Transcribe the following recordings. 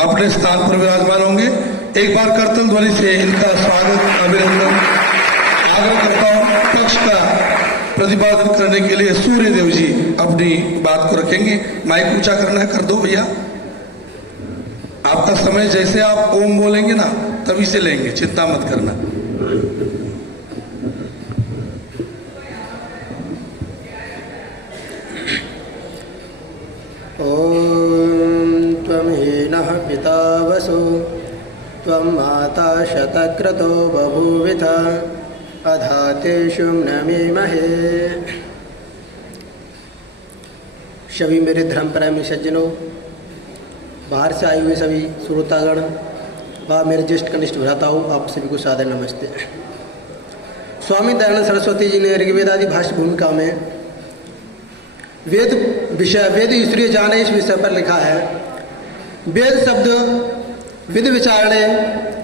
अपने स्थान पर विराजमान होंगे। एक बार करतल ध्वनि से इनका स्वागत अभिनंदन आग्रह करता हूं। पक्ष का प्रतिपादन करने के लिए सूर्यदेव जी अपनी बात को रखेंगे। माइक ऊंचा करना है, कर दो भैया। आपका समय जैसे आप ओम बोलेंगे ना तभी से लेंगे, चिंता मत करना। ओम त्वं हीनः पिता वसु त्वं माता शतक्रतो बभूविथ अधातेषु नमीमहे। सभी मेरे धर्म प्रेमी सज्जनों, बाहर से आए हुए सभी श्रोतागण व मेरे ज्येष्ठ कनिष्ठ भ्राताओं, आप सभी को सादर नमस्ते। स्वामी दयानंद सरस्वती जी ने ऋग्वेद आदि भाष्य भूमिका में वेद विषय वेद ईश्वरीय जाने इस विषय पर लिखा है। वेद शब्द विद विचारणे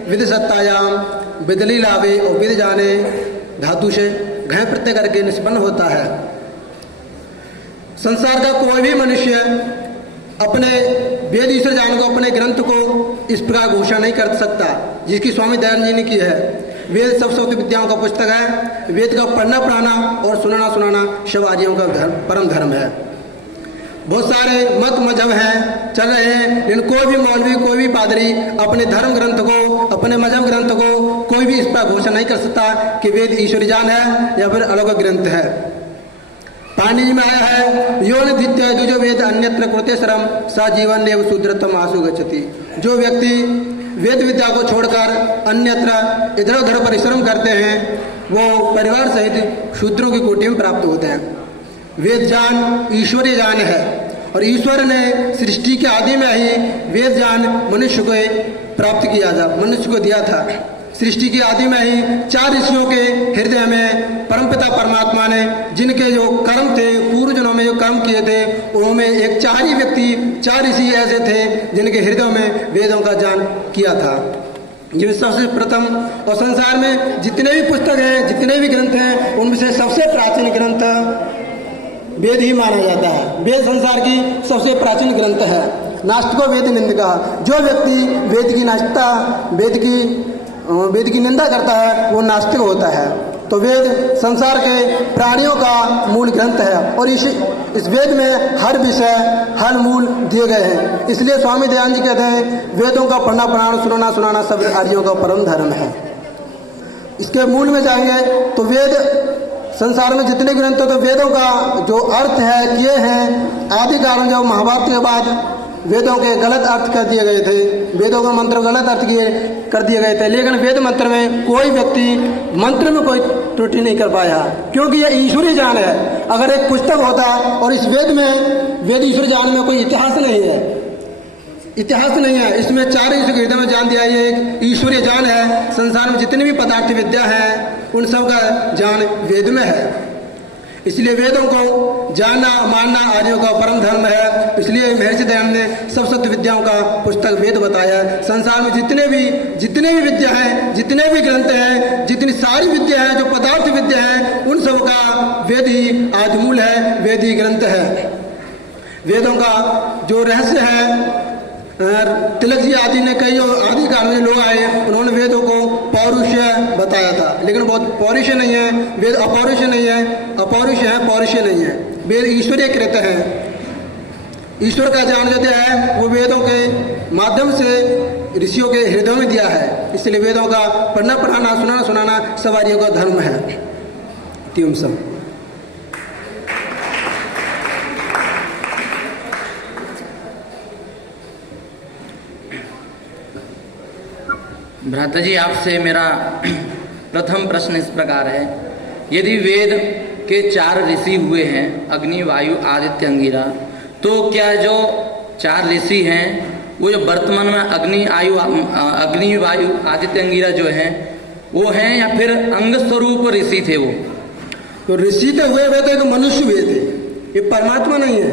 विद सत्तायाम विदली लावे और विद जाने धातु से घय प्रत्यय करके निष्पन्न होता है। संसार का कोई भी मनुष्य अपने वेद ईश्वर ज्ञान को, अपने ग्रंथ को इस प्रकार घोषणा नहीं कर सकता जिसकी स्वामी दयानंद जी ने की है। वेद सब सौत विद्याओं का पुस्तक है। वेद का पढ़ना पढ़ाना और सुनाना सुनाना सब आर्यों का परम धर्म है। बहुत सारे मत मजहब हैं, चल रहे हैं, लेकिन कोई भी मौलवी, कोई भी पादरी अपने धर्म ग्रंथ को, अपने मजहब ग्रंथ को कोई भी इस पर घोषणा नहीं कर सकता कि वेद ईश्वरी ज्ञान है या फिर अलौकिक ग्रंथ है। पाणिनि जी में आया है, यो नित्य द्विजो वेद अन्यत्र कृते श्रम सा जीवन देव शूद्रतम आशु गच्छति। जो व्यक्ति वेद विद्या को छोड़कर अन्यत्र इधर उधर परिश्रम करते हैं वो परिवार सहित शूद्रों की कोटि में प्राप्त होते हैं। वेद ज्ञान ईश्वरीय ज्ञान है और ईश्वर ने सृष्टि के आदि में ही वेद ज्ञान मनुष्य को प्राप्त किया था, मनुष्य को दिया था। सृष्टि की आदि में ही 4 ऋषियों के हृदय में परमपिता परमात्मा ने जिनके जो कर्म थे, पूर्व जन्मों में जो कर्म किए थे, उनमें एक 4 ही व्यक्ति, 4 ऋषि ऐसे थे जिनके हृदय में वेदों का ज्ञान किया था। जो सबसे प्रथम और संसार में जितने भी पुस्तक हैं, जितने भी ग्रंथ हैं, उनमें से सबसे प्राचीन ग्रंथ वेद ही माना जाता है। वेद संसार की सबसे प्राचीन ग्रंथ है। नास्तिको वेद निंदका। जो व्यक्ति वेद की नास्तिकता, वेद की निंदा करता है वो नास्तिक होता है। तो वेद संसार के प्राणियों का मूल ग्रंथ है और इस वेद में हर विषय, हर मूल दिए गए हैं। इसलिए स्वामी दयानंद जी कहते हैं वेदों का पढ़ना पढ़ाना सुनाना सुनाना सब आर्यों का परम धर्म है। इसके मूल में जाएंगे तो वेद संसार में जितने ग्रंथ हो तो वेदों का जो अर्थ है ये है। आदि काल जब महाभारत के बाद वेदों के गलत अर्थ कर दिए गए थे, वेदों का मंत्र गलत अर्थ कर दिए गए थे, लेकिन वेद मंत्र में कोई व्यक्ति मंत्र में कोई त्रुटि नहीं कर पाया क्योंकि यह ईश्वरीय ज्ञान है। अगर एक पुस्तक होता और इस वेद में, वेद ईश्वरीय ज्ञान में कोई इतिहास नहीं है, इतिहास नहीं है, इसमें 4 ईश्वर के हृदय में जान दिया, ये एक ईश्वरीय ज्ञान है। संसार में जितनी भी पदार्थ विद्या है उन सब का ज्ञान वेद में है। इसलिए वेदों को जानना मानना आर्यों का परम धर्म है। इसलिए महर्षि दयानंद ने सब सत्य विद्याओं का पुस्तक वेद बताया है। संसार में जितने भी विद्या हैं, जितने भी ग्रंथ हैं, जितनी सारी विद्या है, जो पदार्थ विद्या है, उन सब का वेद ही आदिमूल है, वेद ही ग्रंथ है। वेदों का जो रहस्य है, तिलक जी आदि ने कई आदि काल में लोग आए, उन्होंने वेदों को पौरुषय बताया था, लेकिन बहुत पौरुषय नहीं है। वेद अपौरुषय नहीं है, अपौरुषय है, पौरुषय नहीं है। वेद ईश्वरीय कृत है। ईश्वर का ज्ञान जो दिया है वो वेदों के माध्यम से ऋषियों के हृदय में दिया है। इसलिए वेदों का पढ़ना पढ़ाना सुनाना सुनाना सब आर्यों का धर्म है। त्यों सब भ्राता जी, आपसे मेरा प्रथम प्रश्न इस प्रकार है। यदि वेद के 4 ऋषि हुए हैं, अग्नि वायु आदित्य अंगिरा, तो क्या जो 4 ऋषि हैं वो जो वर्तमान में अग्नि वायु आदित्य अंगिरा जो हैं वो हैं या फिर अंग स्वरूप ऋषि थे? वो तो ऋषि तो हुए वे तो एक मनुष्य हुए थे, ये परमात्मा नहीं है,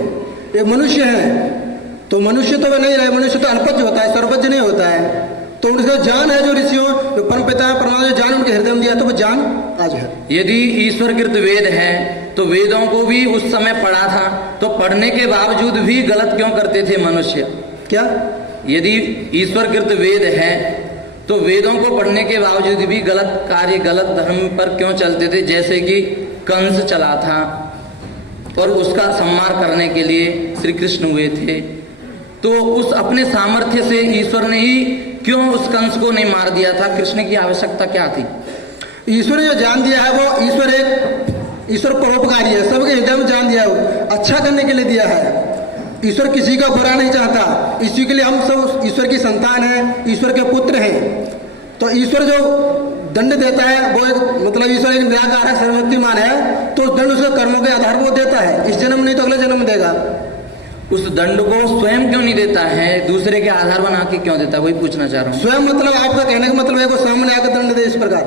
ये मनुष्य है। तो मनुष्य तो वे नहीं रहे, मनुष्य तो अल्पज्ञ होता है, सर्वज्ञ नहीं होता है। तो उनका ज्ञान है जो ऋषियों, जो परमपिता परमात्मा जो ज्ञान उनके हृदय में दिया, तो वो ज्ञान आज है। यदि ईश्वरकृत वेद है तो वेदों को भी उस समय पढ़ा था, तो पढ़ने के बावजूद भी गलत क्यों करते थे मनुष्य? क्या यदि ईश्वरकृत वेद है तो वेदों को पढ़ने के बावजूद भी गलत कार्य गलत धर्म पर क्यों चलते थे? जैसे कि कंस चला था और उसका संहार करने के लिए श्री कृष्ण हुए थे, तो उस अपने सामर्थ्य से ईश्वर ने ही क्यों उस कंस को नहीं मार दिया था? कृष्ण की आवश्यकता क्या थी? ईश्वर ने जो जान दिया है वो ईश्वर परोपकारी है, सबके हृदय में जान दिया है, वो अच्छा करने के लिए दिया है। ईश्वर किसी का बुरा नहीं चाहता, इसी के लिए हम सब ईश्वर की संतान हैं, ईश्वर के पुत्र हैं। तो ईश्वर जो दंड देता है वो मतलब ईश्वर एक निराकार है, सर्वशक्तिमान है, तो दंड उसके कर्मों के आधार पर वो देता है, इस जन्म नहीं तो अगले जन्म में देगा। उस दंड को स्वयं क्यों नहीं देता है, दूसरे के आधार बना के क्यों देता है, वही पूछना चाह रहा हूँ। स्वयं मतलब आपका कहने का मतलब है वो सामने आकर दंड दे इस प्रकार?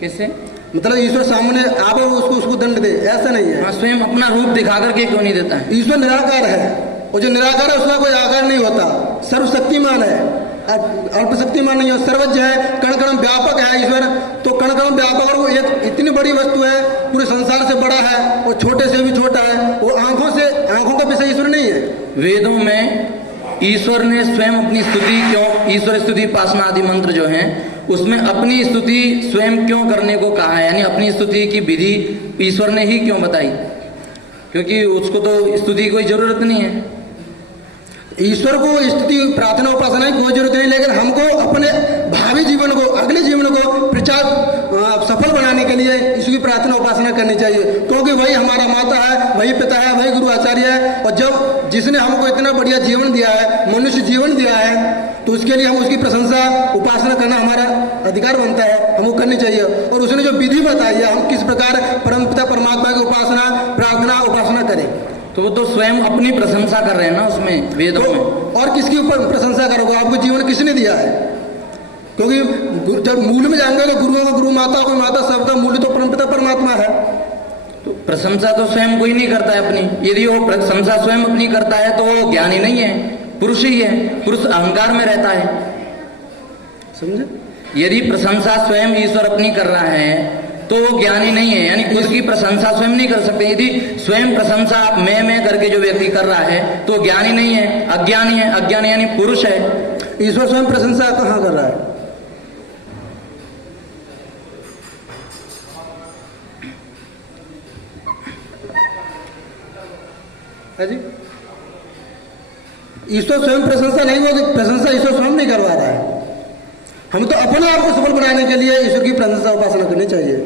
कैसे मतलब ईश्वर सामने आप उसको दंड दे, ऐसा नहीं है। हाँ, स्वयं अपना रूप दिखा करके क्यों नहीं देता है? ईश्वर निराकार है, और जो निराकार है उसका कोई आकार नहीं होता, सर्वशक्तिमान है, अल्पशक्तिमान नहीं है, सर्वज्ञ है, कण कण व्यापक है ईश्वर। तो कण कण व्यापक, और वो एक इतनी बड़ी वस्तु है, पूरे संसार से बड़ा है और छोटे से भी छोटा है, वो आंखों का विषय ईश्वर नहीं है। वेदों में ईश्वर ने स्वयं अपनी स्तुति क्यों, ईश्वर स्तुति उपासना आदि मंत्र जो हैं उसमें अपनी स्तुति स्वयं क्यों करने को कहा है? यानी अपनी स्तुति की विधि ईश्वर ने ही क्यों बताई? क्योंकि उसको तो स्तुति की कोई जरूरत नहीं है। ईश्वर को स्तुति प्रार्थना उपासना की कोई जरूरत नहीं, लेकिन हमको अपने भावी जीवन को, अगले जीवन को प्रचार सफल बनाने के लिए इसकी प्रार्थना उपासना करनी चाहिए, क्योंकि वही हमारा माता है, वही पिता है, वही गुरु आचार्य है। और जब जिसने हमको इतना बढ़िया जीवन दिया है, मनुष्य जीवन दिया है, तो उसके लिए हम उसकी प्रशंसा उपासना करना हमारा अधिकार बनता है, हमको करनी चाहिए। और उसने जो विधि बताई है हम किस प्रकार परमपिता परमात्मा की उपासना प्रार्थना उपासना करें, तो वो तो स्वयं अपनी प्रशंसा कर रहे हैं ना उसमें, वेदों में। और किसकी ऊपर प्रशंसा करोगे? आपको जीवन किसने दिया है? क्योंकि जब मूल में जाएंगे तो गुरुओं का गुरु, माता को माता, सबका मूल तो परमपिता परमात्मा है। तो प्रशंसा तो स्वयं कोई नहीं करता है अपनी। यदि वो प्रशंसा स्वयं अपनी करता है तो वो ज्ञानी नहीं है, पुरुष ही है, पुरुष अहंकार में रहता है, समझे? यदि प्रशंसा स्वयं ईश्वर अपनी कर रहा है तो वो ज्ञानी नहीं है, यानी खुद की प्रशंसा स्वयं नहीं कर सकते। यदि स्वयं प्रशंसा मैं करके जो व्यक्ति कर रहा है तो ज्ञानी नहीं है, अज्ञानी है। अज्ञानी यानी पुरुष है। ईश्वर स्वयं प्रशंसा कहाँ कर रहा है? है जी, ईश्वर स्वयं प्रशंसा नहीं होगी, प्रशंसा ईश्वर स्वयं नहीं करवा रहा है। हम तो अपने आप को सफल बनाने के लिए ईश्वर की प्रशंसा उपासना करनी चाहिए।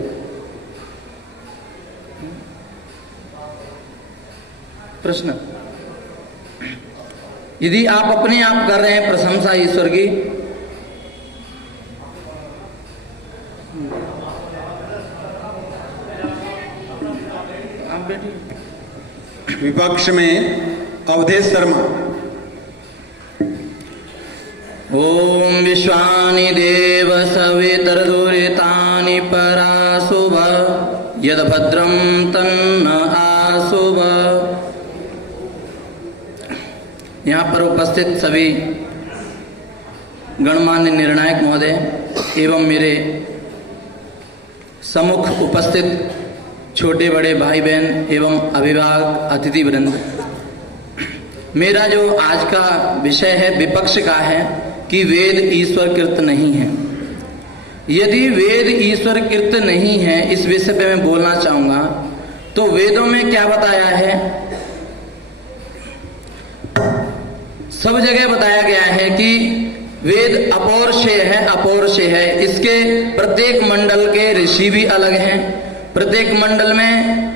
प्रश्न, यदि आप अपने आप कर रहे हैं प्रशंसा ईश्वर की, आप बैठिए। विपक्ष में अवधेश शर्मा। ओम विश्वानि देव सवितर्दुरितानि पराशुभ यद भद्रं तन्न आशुभ। यहाँ पर उपस्थित सभी गणमान्य निर्णायक महोदय एवं मेरे सम्मुख उपस्थित छोटे बड़े भाई बहन एवं अभिभावक अतिथि वृंद, मेरा जो आज का विषय है विपक्ष का है कि वेद ईश्वरकृत नहीं है। यदि वेद ईश्वरकृत नहीं है, इस विषय पे मैं बोलना चाहूँगा। तो वेदों में क्या बताया है? सब जगह बताया गया है कि वेद अपौरुषेय है, अपौरुषेय है। इसके प्रत्येक मंडल के ऋषि भी अलग हैं, प्रत्येक मंडल में।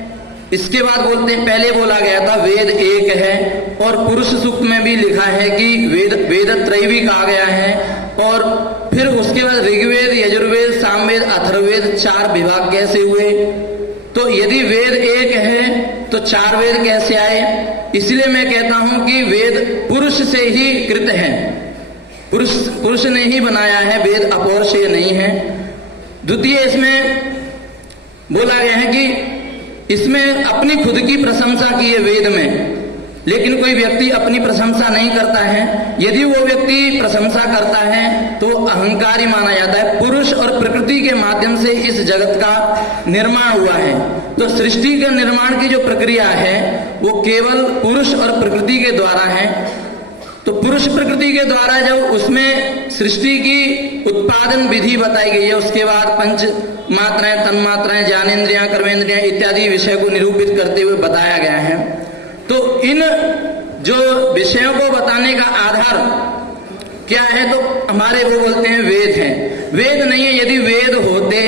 इसके बाद बोलते हैं, पहले बोला गया था वेद एक है, और पुरुष सूक्त में भी लिखा है कि वेदत्रय भी कहा गया है। और फिर उसके बाद ऋग्वेद, यजुर्वेद, सामवेद, अथर्ववेद 4 विभाग कैसे हुए? तो यदि वेद एक है तो 4 वेद कैसे आए? इसलिए मैं कहता हूं कि वेद पुरुष से ही कृत है, पुरुष ने ही बनाया है, वेद अपौरुषेय नहीं है। द्वितीय, इसमें बोला गया है कि इसमें अपनी खुद की प्रशंसा की है वेद में, लेकिन कोई व्यक्ति अपनी प्रशंसा नहीं करता है। यदि वो व्यक्ति प्रशंसा करता है तो अहंकारी माना जाता है। पुरुष और प्रकृति के माध्यम से इस जगत का निर्माण हुआ है, तो सृष्टि के निर्माण की जो प्रक्रिया है वो केवल पुरुष और प्रकृति के द्वारा है। तो पुरुष प्रकृति के द्वारा जब उसमें सृष्टि की उत्पादन विधि बताई गई है, उसके बाद पंच मात्राएं, तन मात्राएं, ज्ञानेन्द्रियां, कर्मेंद्रियां इत्यादि विषय को निरूपित करते हुए बताया गया है। तो इन जो विषयों को बताने का आधार क्या है, तो हमारे वो बोलते हैं वेद हैं। वेद नहीं है, यदि वेद होते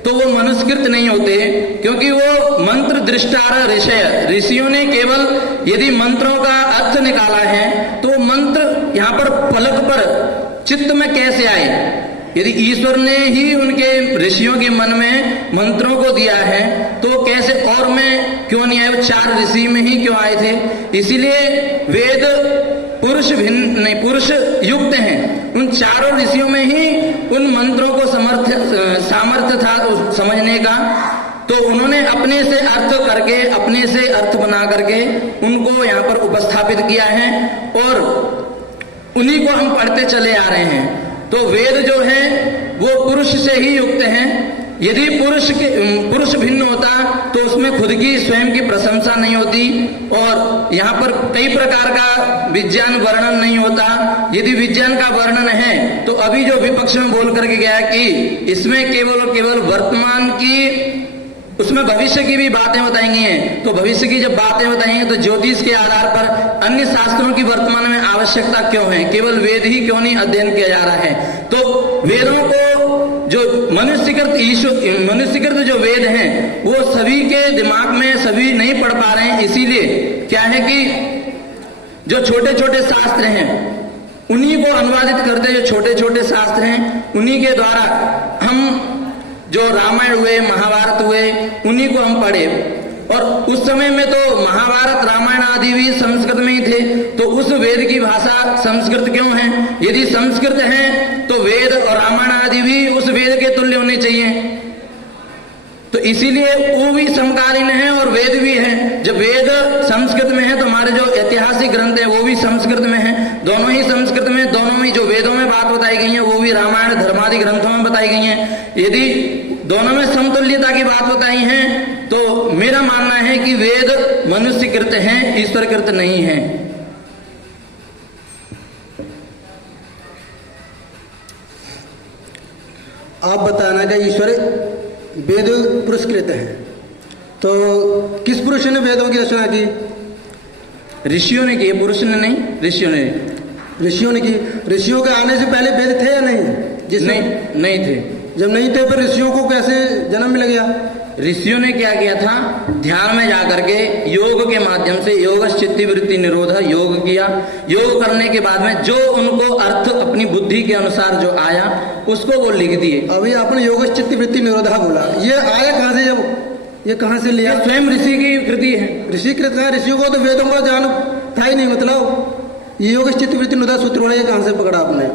तो वो मनुष्कृत नहीं होते, क्योंकि वो मंत्र दृष्टार ऋषय, ऋषियों ने केवल यदि मंत्रों का अर्थ निकाला है तो मंत्र यहाँ पर पलक पर चित्त में कैसे आए। यदि ईश्वर ने ही उनके ऋषियों के मन में मंत्रों को दिया है तो कैसे और में क्यों नहीं आए, वो 4 ऋषि में ही क्यों आए थे। इसीलिए वेद पुरुष भिन्न नहीं, पुरुष युक्त हैं। उन 4 ऋषियों में ही उन मंत्रों को सामर्थ्य था समझने का, तो उन्होंने अपने से अर्थ करके, अपने से अर्थ बना करके उनको यहाँ पर उपस्थापित किया है और उन्हीं को हम पढ़ते चले आ रहे हैं। तो वेद जो है वो पुरुष से ही युक्त हैं। यदि पुरुष भिन्न होता तो उसमें खुद की स्वयं की प्रशंसा नहीं होती और यहाँ पर कई प्रकार का विज्ञान वर्णन नहीं होता। यदि विज्ञान का वर्णन है तो अभी जो विपक्ष में बोल करके गया कि इसमें केवल और केवल वर्तमान की, उसमें भविष्य की भी बातें बताई गई हैं, तो भविष्य की जब बातें बताई हैं तो ज्योतिष के आधार पर अन्य शास्त्रों की वर्तमान में आवश्यकता क्यों है, केवल वेद ही क्यों नहीं अध्ययन किया जा रहा है। तो वेदों को जो मनुष्यकृत जो वेद हैं वो सभी के दिमाग में सभी नहीं पढ़ पा रहे हैं। इसीलिए क्या है कि जो छोटे छोटे शास्त्र हैं उन्हीं को अनुवादित करते, जो छोटे छोटे शास्त्र हैं उन्हीं के द्वारा हम जो रामायण हुए, महाभारत हुए, उन्हीं को हम पढ़े। और उस समय में तो महाभारत, रामायण आदि भी संस्कृत में ही थे, तो उस वेद की भाषा संस्कृत क्यों है। यदि संस्कृत है तो वेद और रामायण आदि भी उस वेद के तुल्य होने चाहिए। तो इसीलिए वो भी समकालीन है और वेद भी है। जब वेद संस्कृत में है तो हमारे जो ऐतिहासिक ग्रंथ है वो भी संस्कृत में है, दोनों ही संस्कृत में, दोनों में जो वेदों में बात बताई गई है वो भी रामायण धर्मादि ग्रंथों में बताई गई है। यदि दोनों में समतुल्यता की बात बताई है तो मेरा मानना है कि वेद मनुष्यकृत हैं, ईश्वरकृत नहीं है। आप बताना कि ईश्वर वेद पुरस्कृत है, तो किस पुरुष ने वेदों की रचना की? ऋषियों ने की, पुरुष ने नहीं, ऋषियों ने की। ऋषियों के आने से पहले वेद थे या नहीं? नहीं थे। जब नहीं थे फिर ऋषियों को कैसे जन्म मिल गया? ऋषियों ने क्या किया था, ध्यान में जाकर के योग के माध्यम से योग चित्ती वृत्ति निरोध योग किया। योग करने के बाद में जो उनको अर्थ अपनी बुद्धि के अनुसार जो आया उसको वो लिख दिए। अभी आपने योग चित्ती वृत्ति निरोधा बोला, ये आया कहाँ से? जब ये कहाँ से लिया? स्वयं ऋषि की कृति है। ऋषि कृत है। ऋषियों को तो वेदों का ज्ञान था ही नहीं, मतलब ये योग चित्ती वृत्ति निरोधा सूत्र वाला ये कहाँ से पकड़ा आपने?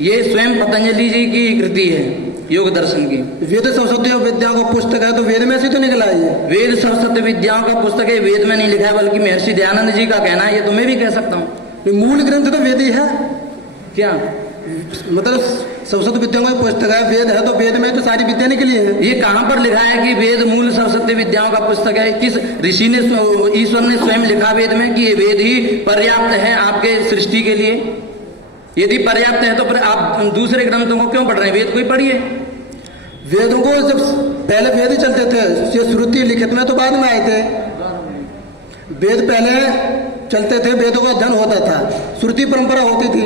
ये स्वयं पतंजलि जी की कृति है, योग दर्शन की। वेद सरस्वती विद्याओं का पुस्तक है, तो वेद में से तो निकला है ये। वेद सरस्वती विद्याओं का पुस्तक है, वेद में नहीं लिखा है, बल्कि महर्षि दयानंद जी का कहना है। ये तो मैं भी कह सकता हूँ। मूल ग्रंथ तो वेद ही है क्या, मतलब सरस्वती विद्याओं का पुस्तक है, वेद है, तो वेद में तो सारी विद्या निकली है। ये कहाँ पर लिखा है कि वेद मूल सरस्वती विद्याओं का पुस्तक है? किस ऋषि ने, ईश्वर ने स्वयं लिखा वेद में कि ये वेद ही पर्याप्त है आपके सृष्टि के लिए? यदि पर्याप्त है तो फिर आप दूसरे ग्रंथों को क्यों पढ़ रहे हैं? वेद को ही पढ़िए। वेदों को जब पहले वेद ही चलते थे, ये श्रुति लिखित में तो बाद में आए थे। वेद पहले चलते थे, वेदों का अध्ययन होता था, श्रुति परंपरा होती थी।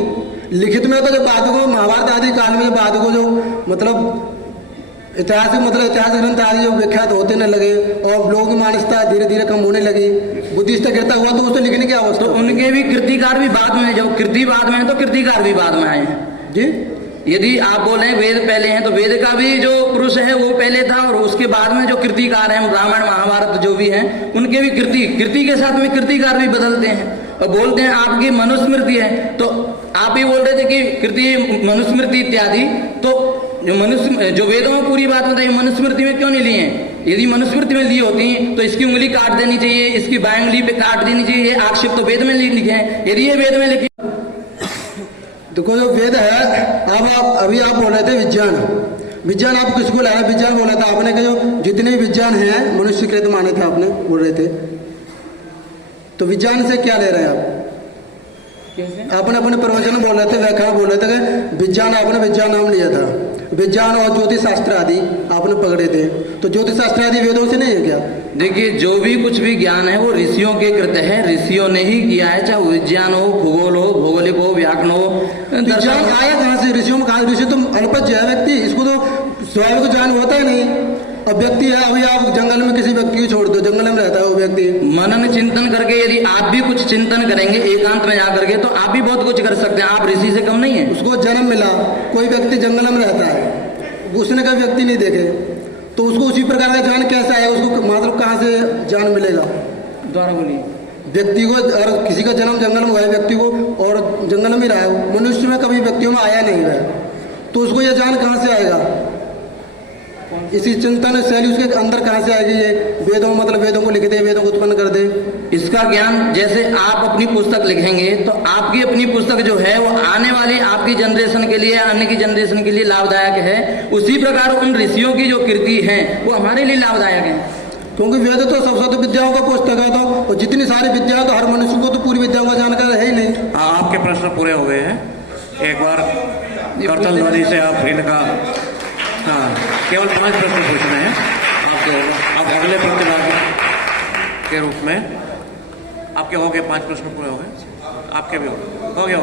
लिखित में तो जब बाद को महाभारत आदि काल में बाद को जो मतलब इतिहास ग्रंथ आदि जो विख्यात होते न लगे और लोगों की मानसिकता धीरे धीरे कम होने लगी, बुद्धिस्ता गिरता हुआ, तो उसको लिखने की आवश्यकता। तो उनके भी कृतिकार भी बाद में, जब कृति बाद में है तो कृतिकार भी बाद में आए हैं जी। यदि आप बोले वेद पहले हैं तो वेद का भी जो पुरुष है वो पहले था, और उसके बाद में जो कृतिकार हैं, रामायण महाभारत जो भी हैं, उनके भी कृति के साथ में कृतिकार भी बदलते हैं और बोलते हैं आपकी मनुस्मृति है। तो आप ही बोल रहे थे कि कृति मनुस्मृति इत्यादि, तो जो वेदों में पूरी बात बताई मनुस्मृति में क्यों नहीं ली है? यदि मनुस्मृति में ली होती तो इसकी उंगली काट देनी चाहिए, इसकी बाएं उंगली पे काट देनी चाहिए, ये आक्षेप तो वेद में लिखे हैं। यदि ये वेद में लिखे, देखो जो वेद है, अब अभी आप बोल रहे थे विज्ञान आप किसको लाया? विज्ञान बोला था आपने कि जो जितने विज्ञान हैं मनुष्यकृत माने थे, आपने बोल रहे थे। तो विज्ञान से क्या ले रहे हैं आप? कैसे? आपने अपने प्रवचन बोल रहे थे, व्याख्या बोल रहे थे कि विज्ञान, आपने विज्ञान नाम लिया था, विज्ञान और ज्योतिष शास्त्र आदि आपने पकड़े थे, तो ज्योतिष शास्त्र आदि वेदों से नहीं है क्या? देखिए, जो भी कुछ भी ज्ञान है वो ऋषियों के कृत्य है, ऋषियों ने ही किया है, चाहे विज्ञान हो, भूगोल हो, भौगोलिक हो, व्याकरण हो, विज्ञान दर्शन। आया कहाँ से? ऋषियों में कहा? ऋषि तो अल्पज्ञ है व्यक्ति, इसको तो स्वाभाविक ज्ञान होता ही नहीं। अब व्यक्ति है, अभी आप जंगल में किसी व्यक्ति को छोड़ दो, जंगल में रहता है वो व्यक्ति, मनन चिंतन करके यदि आप भी कुछ चिंतन करेंगे एकांत में जाकर के, तो आप भी बहुत कुछ कर सकते हैं, आप ऋषि से कम नहीं है। उसको जन्म मिला, कोई व्यक्ति जंगल में रहता है, उसने का व्यक्ति नहीं देखे, तो उसको उसी प्रकार का ज्ञान कैसे आएगा? उसको मतलब कहाँ से ज्ञान मिलेगा? द्वारा बोलिए। व्यक्ति को, और किसी का जन्म जंगल में हुआ है व्यक्ति को, और जंगल में रहा है, मनुष्य में कभी व्यक्तियों में आया नहीं है, तो उसको यह ज्ञान कहाँ से आएगा? इसी चिंतन शैली उसके अंदर कहाँ से आएगी? ये वेदों, मतलब वेदों को लिख दे, वेदों को उत्पन्न कर दे। इसका ज्ञान जैसे आप अपनी पुस्तक लिखेंगे तो आपकी अपनी पुस्तक जो है वो आने वाली आपकी जनरेशन के लिए, अन्य की जनरेशन के लिए लाभदायक है, उसी प्रकार उन ऋषियों की जो कृति है वो हमारे लिए लाभदायक है। क्योंकि वेद तो सब विद्याओं का पुस्तक है, तो और जितनी सारी विद्या, तो हर मनुष्य को तो पूरी विद्याओं का जानकारी है ही नहीं। आपके प्रश्न पूरे हो गए हैं। एक बार करतल ध्वनि से आप इनका, हाँ, केवल 5 प्रश्न पूछने हैं आपके। आप अगले प्रतिभागी के रूप में, आपके हो गए 5 प्रश्न पूरे हो गए, आपके भी हो गए, हो गया।